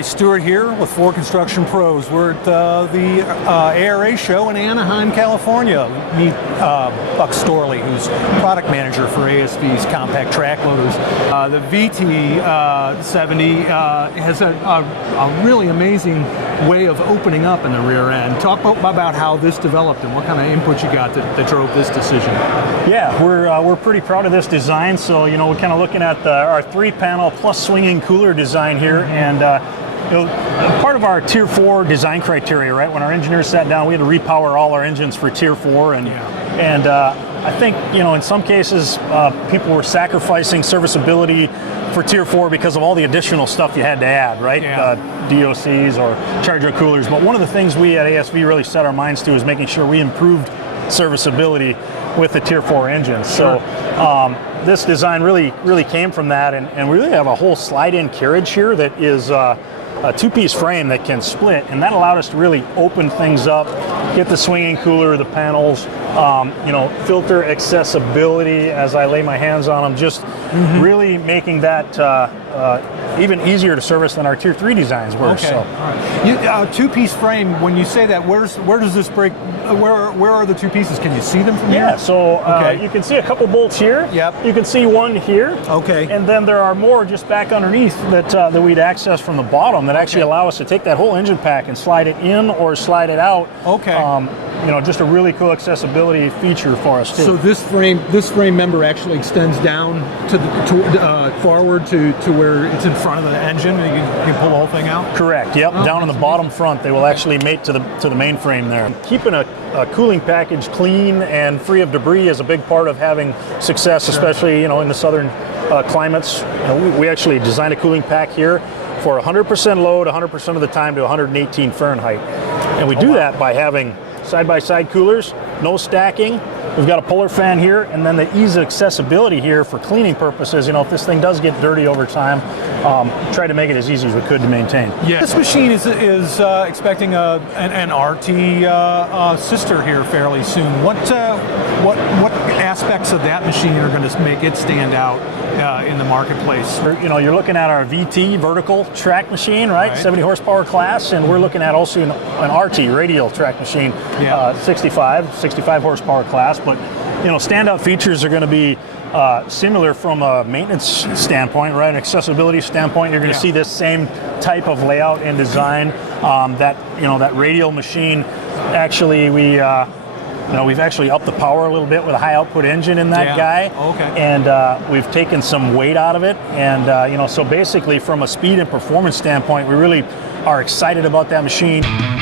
Gary Stewart here with Ford Construction Pros. We're at the ARA show in Anaheim, California. Meet Buck Storley, who's product manager for ASV's compact track loaders. The VT70 has a really amazing way of opening up in the rear end. Talk about how this developed and what kind of input you got that drove this decision. Yeah, we're pretty proud of this design. So, you know, we're kind of looking at our 3-panel plus swinging cooler design here, and you know, part of our Tier 4 design criteria, right? When our engineers sat down, we had to repower all our engines for Tier 4, and I think, you know, in some cases people were sacrificing serviceability for Tier 4 because of all the additional stuff you had to add, right? DOCs or charger coolers. But one of the things we at ASV really set our minds to is making sure we improved serviceability with the Tier 4 engines. So this design really came from that, and we really have a whole slide-in carriage here that is a 2-piece frame that can split, and that allowed us to really open things up, get the swinging cooler, the panels, you know, filter accessibility as I lay my hands on them, just really making that even easier to service than our Tier 3 designs were. Okay. So. All right. 2-piece frame, when you say that, where does this break? Where are the 2 pieces? Can you see them from here? Yeah, so you can see a couple bolts here. Yep. You can see one here. Okay. And then there are more just back underneath that we'd access from the bottom that actually allow us to take that whole engine pack and slide it in or slide it out. Okay. You know, just a really cool accessibility feature for us too. So this frame member actually extends down to forward to where it's in front of the engine, and you can pull the whole thing out? Correct. Yep. Oh, down on the bottom front, they will actually mate to the main frame there. Keeping a cooling package clean and free of debris is a big part of having success, especially, you know, in the southern climates. You know, we actually designed a cooling pack here for 100% load, 100% of the time to 118 Fahrenheit. And we do that by having side-by-side coolers, no stacking. We've got a puller fan here, and then the ease of accessibility here for cleaning purposes. You know, if this thing does get dirty over time, try to make it as easy as we could to maintain. Yeah. This machine is expecting an RT sister here fairly soon. What aspects of that machine are going to make it stand out in the marketplace? You know, you're looking at our VT vertical track machine, right? 70 horsepower class, and we're looking at also an RT radial track machine, 65 horsepower class. But, you know, standout features are going to be similar from a maintenance standpoint, right? An accessibility standpoint. You're going to see this same type of layout and design. That radial machine. Actually, we've actually upped the power a little bit with a high output engine in that guy. Okay. And we've taken some weight out of it. And so basically, from a speed and performance standpoint, we really are excited about that machine.